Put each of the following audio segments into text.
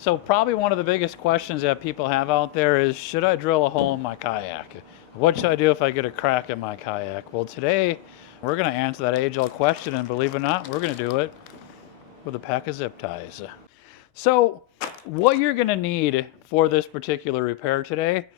So probably one of the biggest questions that people have out there is, should I drill a hole in my kayak? What should I do if I get a crack in my kayak? Well, today we're going to answer that age-old question, and believe it or not, we're going to do it with a pack of zip ties. So what you're going to need for this particular repair today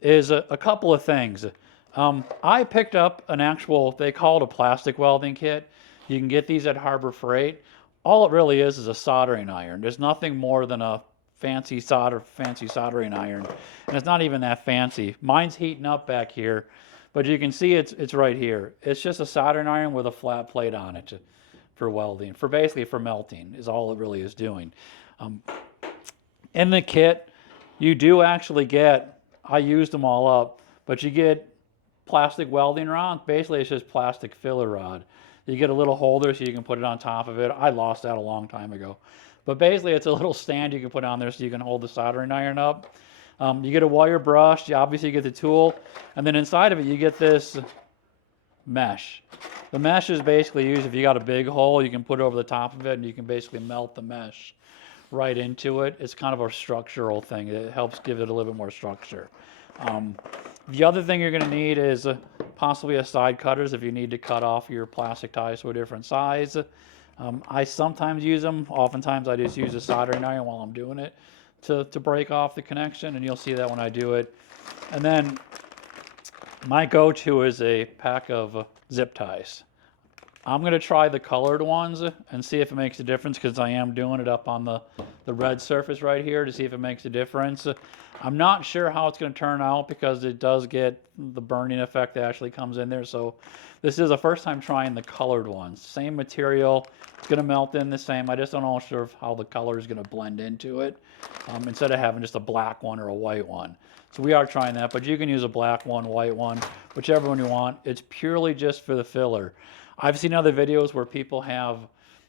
is a couple of things. I picked up an actual, they call it a plastic welding kit. You can get these at Harbor Freight. All it really is a soldering iron. There's nothing more than a fancy soldering iron, and it's not even that fancy. Mine's heating up back here, but you can see it's right here. It's just a soldering iron with a flat plate on it for welding, for basically for melting is all it really is doing. In the kit, you do actually get, I used them all up, but you get plastic welding rods. Basically, it's just plastic filler rod. You get a little holder so you can put it on top of it. I lost that a long time ago. But basically, it's a little stand you can put on there so you can hold the soldering iron up. You get a wire brush. You obviously get the tool. And then inside of it, you get this mesh. The mesh is basically used if you got a big hole, you can put it over the top of it and you can basically melt the mesh right into it. It's kind of a structural thing. It helps give it a little bit more structure. The other thing you're going to need is possibly a side cutters if you need to cut off your plastic ties to a different size. I sometimes use them. Oftentimes I just use a soldering iron while I'm doing it to break off the connection, and you'll see that when I do it. And then my go-to is a pack of zip ties. I'm going to try the colored ones and see if it makes a difference, because I am doing it up on the red surface right here to see if it makes a difference. I'm not sure how it's going to turn out because it does get the burning effect that actually comes in there. So this is the first time trying the colored ones. Same material, it's going to melt in the same. I just don't know sure how the color is going to blend into it instead of having just a black one or a white one. So we are trying that, but you can use a black one, white one, whichever one you want. It's purely just for the filler. I've seen other videos where people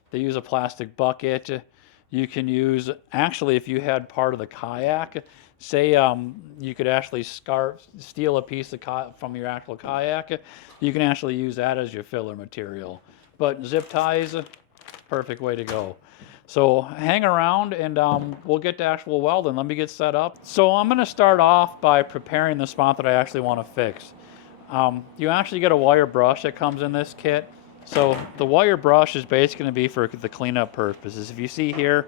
they use a plastic bucket. You can use, actually, if you had part of the kayak, say you could actually steal a piece from your actual kayak, you can actually use that as your filler material. But zip ties, perfect way to go. So hang around and we'll get to actual welding. Let me get set up. So I'm going to start off by preparing the spot that I actually want to fix. You actually get a wire brush that comes in this kit. So the wire brush is basically going to be for the cleanup purposes. If you see here,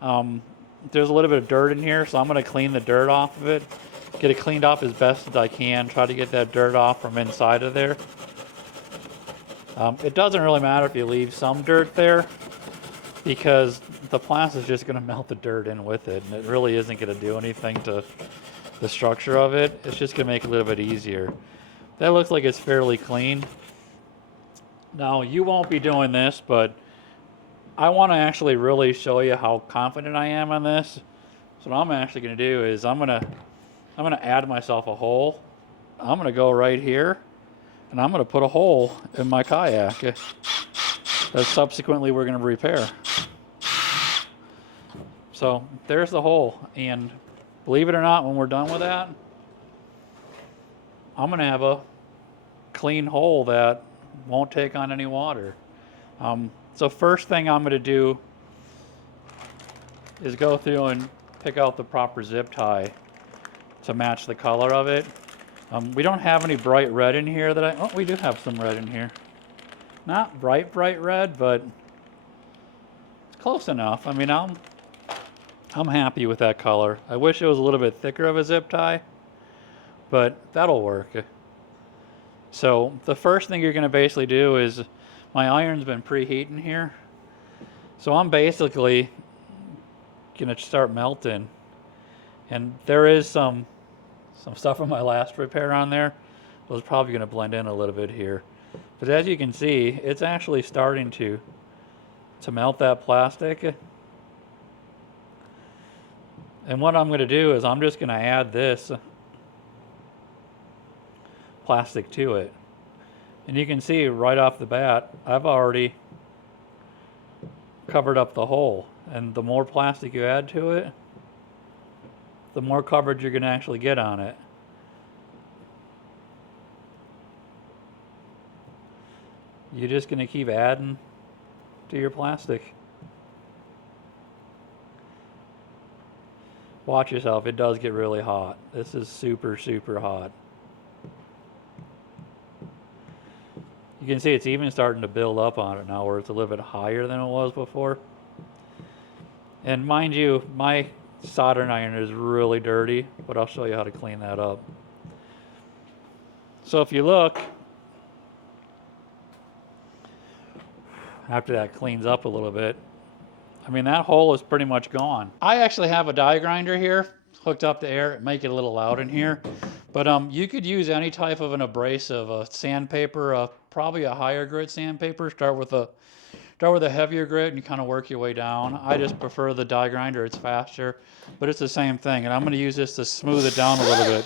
there's a little bit of dirt in here, so I'm going to clean the dirt off of it. Get it cleaned off as best as I can. Try to get that dirt off from inside of there. It doesn't really matter if you leave some dirt there, because the plastic is just going to melt the dirt in with it, and it really isn't going to do anything to the structure of it. It's just going to make it a little bit easier. That looks like it's fairly clean. Now, you won't be doing this, but I want to actually really show you how confident I am on this. So what I'm actually going to do is I'm going to add myself a hole. I'm going to go right here, and I'm going to put a hole in my kayak that subsequently we're going to repair. So there's the hole, and believe it or not, when we're done with that, I'm going to have a clean hole that won't take on any water. So first thing I'm going to do is go through and pick out the proper zip tie to match the color of it. We don't have any bright red in here oh, we do have some red in here. Not bright red, but it's close enough. I mean, I'm happy with that color. I wish it was a little bit thicker of a zip tie, but that'll work. So the first thing you're going to basically do is, my iron's been preheating here, so I'm basically going to start melting, and there is some stuff from my last repair on there. So it's probably going to blend in a little bit here, but as you can see, it's actually starting to melt that plastic. And what I'm going to do is I'm just going to add this plastic to it. And you can see right off the bat, I've already covered up the hole. And the more plastic you add to it, the more coverage you're going to actually get on it. You're just going to keep adding to your plastic. Watch yourself, it does get really hot. This is super, super hot. You can see it's even starting to build up on it now where it's a little bit higher than it was before. And mind you, my soldering iron is really dirty, but I'll show you how to clean that up. So if you look, after that cleans up a little bit, I mean, that hole is pretty much gone. I actually have a die grinder here hooked up to air, make it a little loud in here. But you could use any type of an abrasive, a sandpaper, probably a higher grit sandpaper. Start with a heavier grit and you kind of work your way down. I just prefer the die grinder, it's faster, but it's the same thing. And I'm going to use this to smooth it down a little bit.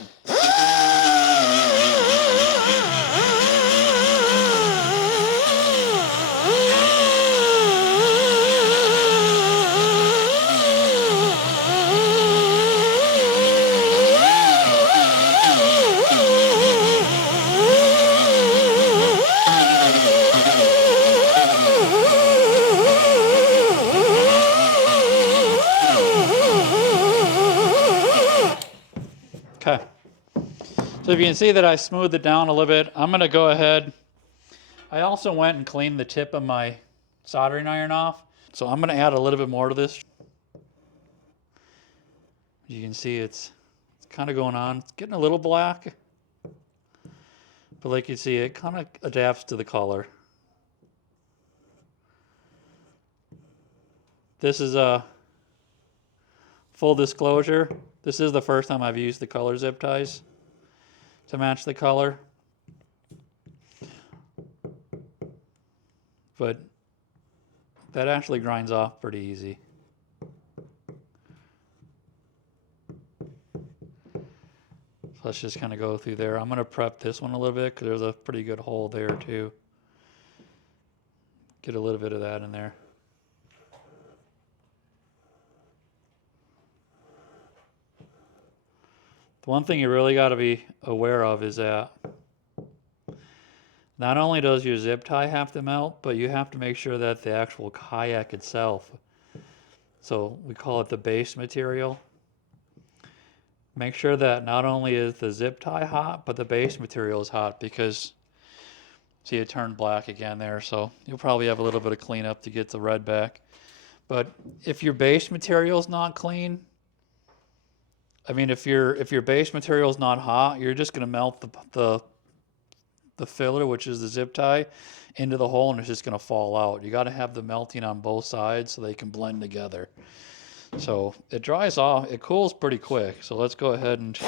Okay, so if you can see that I smoothed it down a little bit, I'm going to go ahead. I also went and cleaned the tip of my soldering iron off. So I'm going to add a little bit more to this. You can see it's kind of going on. It's getting a little black. But like you see, it kind of adapts to the color. This is a full disclosure. This is the first time I've used the color zip ties to match the color. But that actually grinds off pretty easy. So let's just kind of go through there. I'm going to prep this one a little bit because there's a pretty good hole there too. Get a little bit of that in there. The one thing you really got to be aware of is that not only does your zip tie have to melt, but you have to make sure that the actual kayak itself, so we call it the base material, make sure that not only is the zip tie hot, but the base material is hot, because see, it turned black again there, so you'll probably have a little bit of cleanup to get the red back. But if your base material is not clean, I mean, if your base material is not hot, you're just going to melt the filler, which is the zip tie, into the hole, and it's just going to fall out. You got to have the melting on both sides so they can blend together. So it dries off, it cools pretty quick. So let's go ahead and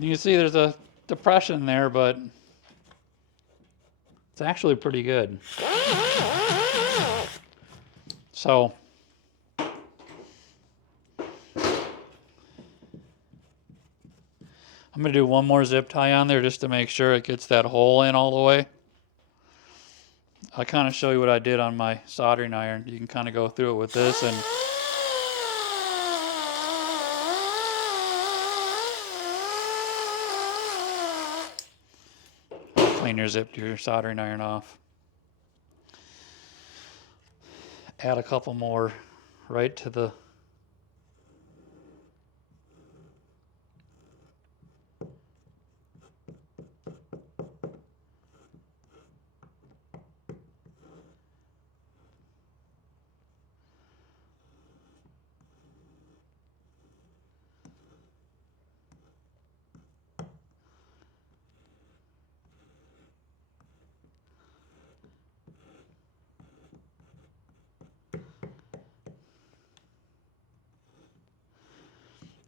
you can see there's a depression there, but it's actually pretty good. So I'm going to do one more zip tie on there just to make sure it gets that hole in all the way. I'll kind of show you what I did on my soldering iron. You can kind of go through it with this and clean your soldering iron off. Add a couple more right to the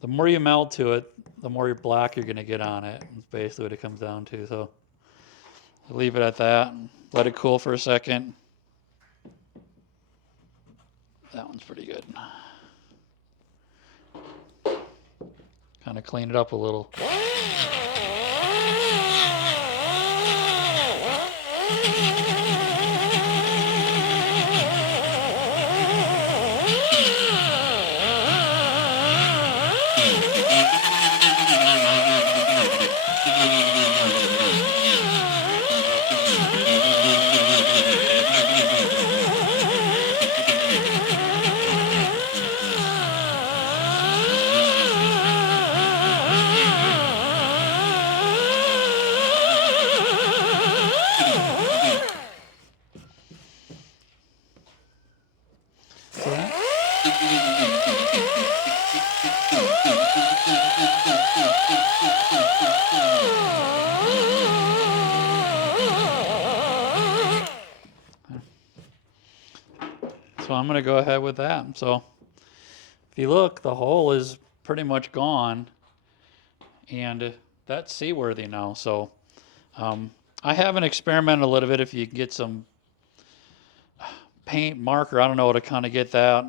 the more you melt to it, the more black you're going to get on it. That's basically what it comes down to. So leave it at that. Let it cool for a second. That one's pretty good. kind of clean it up a little. So I'm going to go ahead with that. So if you look, the hole is pretty much gone, and that's seaworthy now. So I haven't experimented a little bit. If you can get some paint marker, I don't know, to kind of get that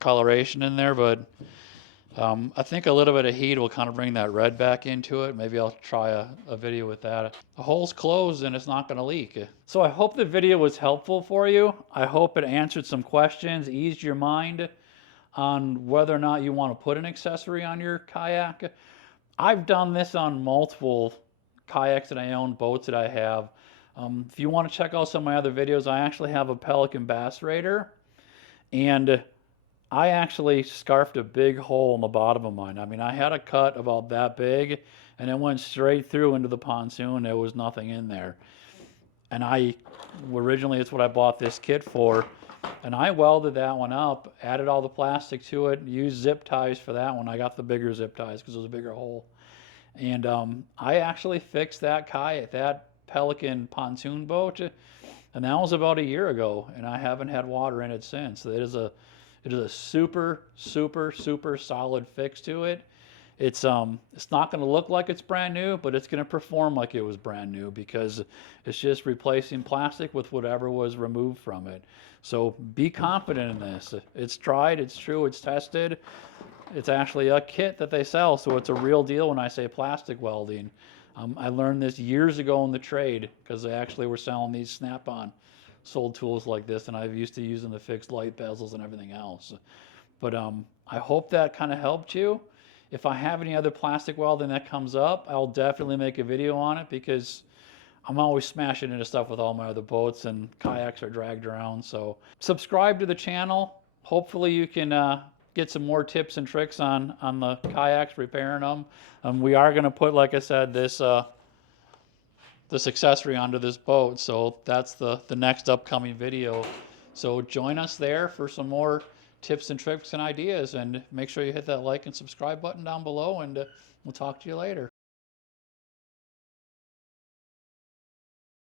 coloration in there, but I think a little bit of heat will kind of bring that red back into it. Maybe I'll try a video with that. The hole's closed and it's not going to leak. So I hope the video was helpful for you. I hope it answered some questions, eased your mind on whether or not you want to put an accessory on your kayak. I've done this on multiple kayaks that I own, boats that I have. If you want to check out some of my other videos, I actually have a Pelican Bass Raider, and I actually scarfed a big hole in the bottom of mine. I mean, I had a cut about that big, and it went straight through into the pontoon. There was nothing in there. And originally it's what I bought this kit for, and I welded that one up, added all the plastic to it, used zip ties for that one. I got the bigger zip ties because it was a bigger hole. And I actually fixed that kayak, that Pelican pontoon boat, and that was about a year ago, and I haven't had water in it since. It is a super, super, super solid fix to it. It's not going to look like it's brand new, but it's going to perform like it was brand new because it's just replacing plastic with whatever was removed from it. So be confident in this. It's tried, it's true, it's tested. It's actually a kit that they sell, so it's a real deal when I say plastic welding. I learned this years ago in the trade because they actually were selling these Snap-on sold tools like this, and I've used to use them to fix light bezels and everything else. But I hope that kind of helped you. If I have any other plastic welding that comes up, I'll definitely make a video on it because I'm always smashing into stuff with all my other boats, and kayaks are dragged around. So subscribe to the channel. Hopefully you can get some more tips and tricks on the kayaks, repairing them. We are going to put, like I said, this accessory onto this boat, so that's the next upcoming video. So join us there for some more tips and tricks and ideas, and make sure you hit that like and subscribe button down below, and we'll talk to you later.